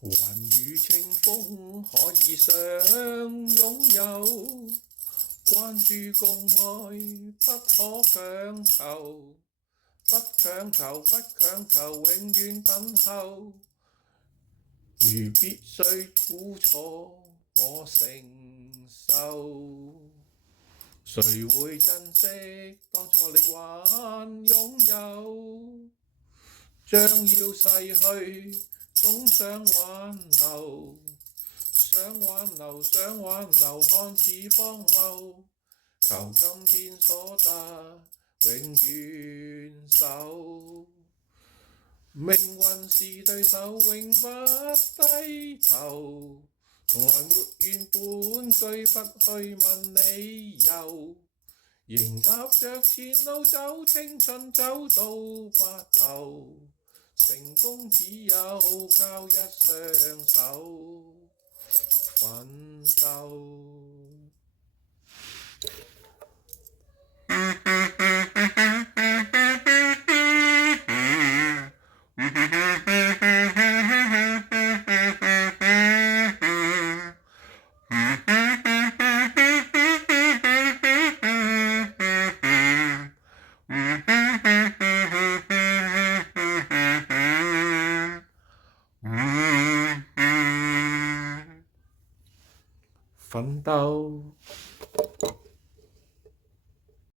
雲與清風可以相擁有，關注共愛不可強求，不強求，不強求，永遠等候。如必須苦楚我承受，誰會珍惜當初你還擁有？將要逝去，總想挽留，想挽留，想挽留，看似荒謬。求今天所得，永遠守。命運是對手，永不低頭。從來沒怨半句，不去問理由。仍踏着前路走，青春走到白頭。成功只有靠一雙手奮鬥。奮鬥。